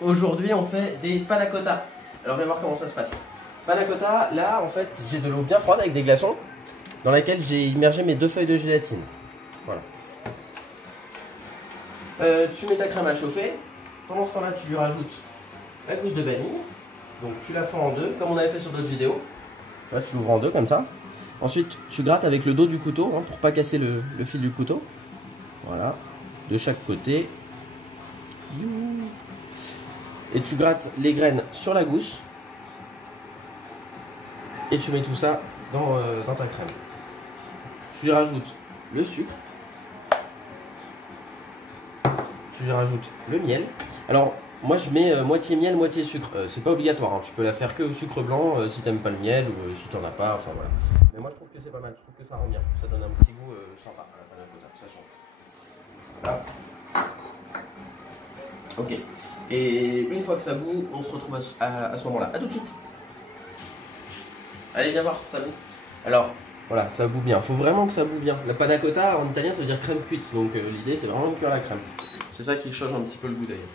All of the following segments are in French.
Aujourd'hui on fait des panna cotta. Alors viens voir comment ça se passe. Panna cotta, là en fait j'ai de l'eau bien froide avec des glaçons dans laquelle j'ai immergé mes 2 feuilles de gélatine. Voilà. Tu mets ta crème à chauffer. Pendant ce temps-là tu lui rajoutes la gousse de vanille. Donc tu la fends en deux comme on avait fait sur d'autres vidéos. Là, tu l'ouvres en deux comme ça. Ensuite tu grattes avec le dos du couteau hein, pour pas casser le fil du couteau. Voilà. De chaque côté. Et tu grattes les graines sur la gousse. Et tu mets tout ça dans ta crème. Tu lui rajoutes le sucre. Tu lui rajoutes le miel. Alors, moi je mets moitié miel, moitié sucre. C'est pas obligatoire, hein. Tu peux la faire que au sucre blanc si t'aimes pas le miel ou si t'en as pas. Enfin voilà. Mais moi je trouve que c'est pas mal. Je trouve que ça rend bien. Ça donne un petit goût sympa à la panna cotta. Ça change. Voilà. Ok. Et une fois que ça bout, on se retrouve à ce moment-là. A tout de suite. Allez, viens voir, ça bout. Alors, voilà, ça bout bien. Il faut vraiment que ça bout bien. La panna cotta en italien, ça veut dire crème cuite. Donc l'idée, c'est vraiment de cuire la crème. C'est ça qui change un petit peu le goût d'ailleurs.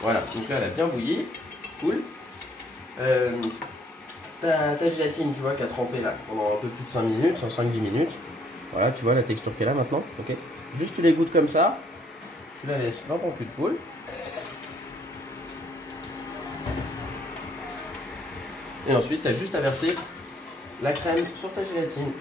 Voilà, donc là, elle a bien bouilli. Cool. Ta gélatine, tu vois, qui a trempé là pendant un peu plus de 5 minutes, 5-10 minutes. Voilà, tu vois la texture qu'elle a maintenant. Ok. Juste, tu les goûtes comme ça. Tu la laisses dans ton cul de poule. Et ensuite, tu as juste à verser la crème sur ta gélatine.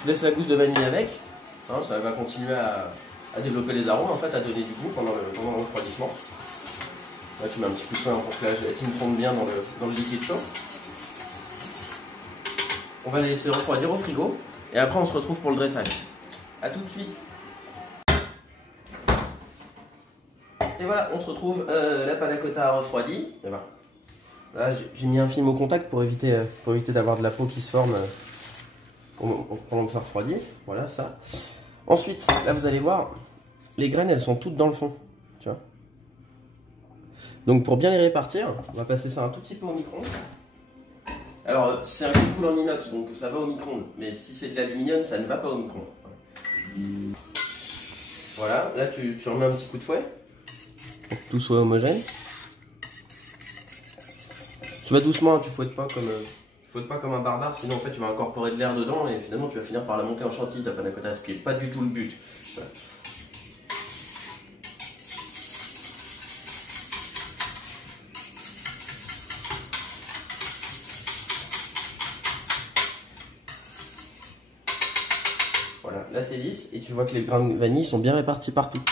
Tu laisses la gousse de vanille avec. Hein, ça va continuer à développer les arômes, en fait, à donner du goût pendant le refroidissement. Là, tu mets un petit coup de fouet pour que la gélatine fonde bien dans le liquide chaud. On va la laisser refroidir au frigo. Et après, on se retrouve pour le dressage. A tout de suite. Et voilà, on se retrouve, la panna cotta refroidie. Là, j'ai mis un film au contact pour éviter d'avoir de la peau qui se forme pendant que ça refroidit. Voilà, ça. Ensuite, là, vous allez voir, les graines, elles sont toutes dans le fond. Tu vois. Donc, pour bien les répartir, on va passer ça un tout petit peu au micro-ondes. Alors, c'est un cool en inox, donc ça va au micro-ondes. Mais si c'est de l'aluminium, ça ne va pas au micro-ondes. Voilà, là, tu remets un petit coup de fouet. Pour que tout soit homogène. Tu vas doucement, tu fouettes pas comme un barbare, sinon en fait tu vas incorporer de l'air dedans et finalement tu vas finir par la monter en chantilly ta panna cotta, ce qui n'est pas du tout le but. Voilà. Voilà, là c'est lisse et tu vois que les grains de vanille sont bien répartis partout.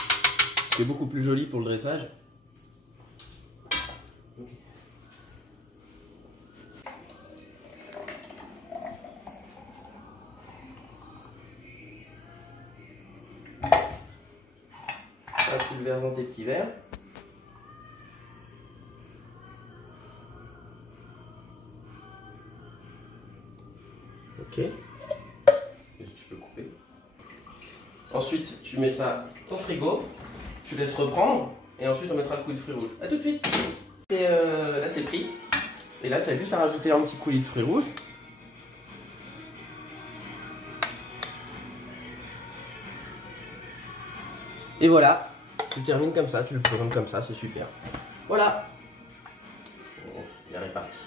C'est beaucoup plus joli pour le dressage. Okay. Là, tu le verses dans tes petits verres. Ok. Et tu peux couper. Ensuite, tu mets ça au frigo. Tu laisses reprendre. Et ensuite, on mettra le coulis de fruits rouges. A tout de suite. Là, c'est pris. Et là, tu as juste à rajouter un petit coulis de fruits rouges. Et voilà, tu termines comme ça, tu le présentes comme ça, c'est super. Voilà. Bon, bien réparti.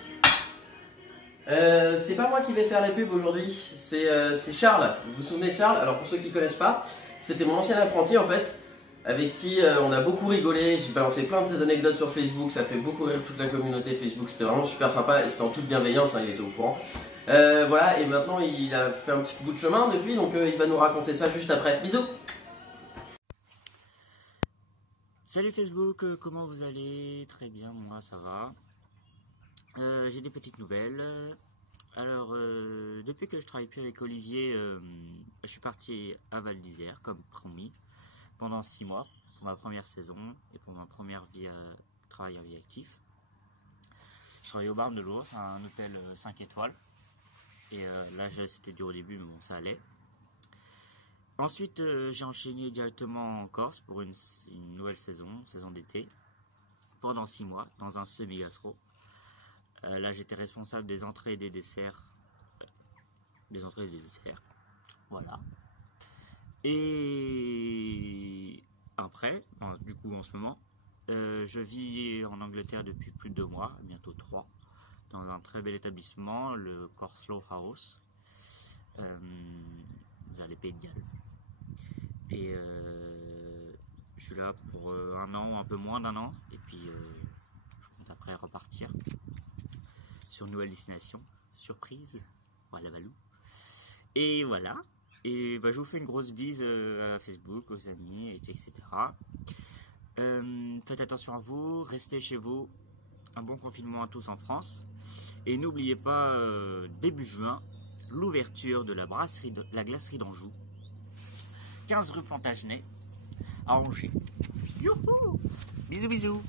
C'est pas moi qui vais faire les pubs aujourd'hui, c'est Charles. Vous vous souvenez de Charles? Alors pour ceux qui ne connaissent pas, c'était mon ancien apprenti en fait, avec qui on a beaucoup rigolé. J'ai balancé plein de ces anecdotes sur Facebook, ça fait beaucoup rire toute la communauté Facebook, c'était vraiment super sympa et c'était en toute bienveillance, hein, il était au courant. Voilà, et maintenant il a fait un petit bout de chemin depuis, donc il va nous raconter ça juste après. Bisous. Salut Facebook, comment vous allez? Très bien, moi ça va. J'ai des petites nouvelles. Alors, depuis que je travaille plus avec Olivier, je suis parti à Val d'Isère, comme promis, pendant 6 mois, pour ma première saison et pour ma première travail en vie active. Je travaillais au Bar de l'Ours, un hôtel 5 étoiles. Et là, c'était dur au début, mais bon, ça allait. Ensuite, j'ai enchaîné directement en Corse pour une nouvelle saison d'été, pendant 6 mois, dans un semi-gastro. Là, j'étais responsable des entrées et des desserts. Voilà. Et après, du coup en ce moment, je vis en Angleterre depuis plus de 2 mois, bientôt 3, dans un très bel établissement, le Corslow House, vers les Pays de Galles. Et je suis là pour 1 an, un peu moins d'1 an, et puis je compte après repartir sur une nouvelle destination, surprise, voilà Valou. Et voilà, et bah, je vous fais une grosse bise à Facebook, aux amis, etc. Faites attention à vous, restez chez vous, un bon confinement à tous en France. Et n'oubliez pas, début juin, l'ouverture de la glacerie d'Anjou, 15 rue Plantagenet, à Angers. Youhou! Bisous bisous!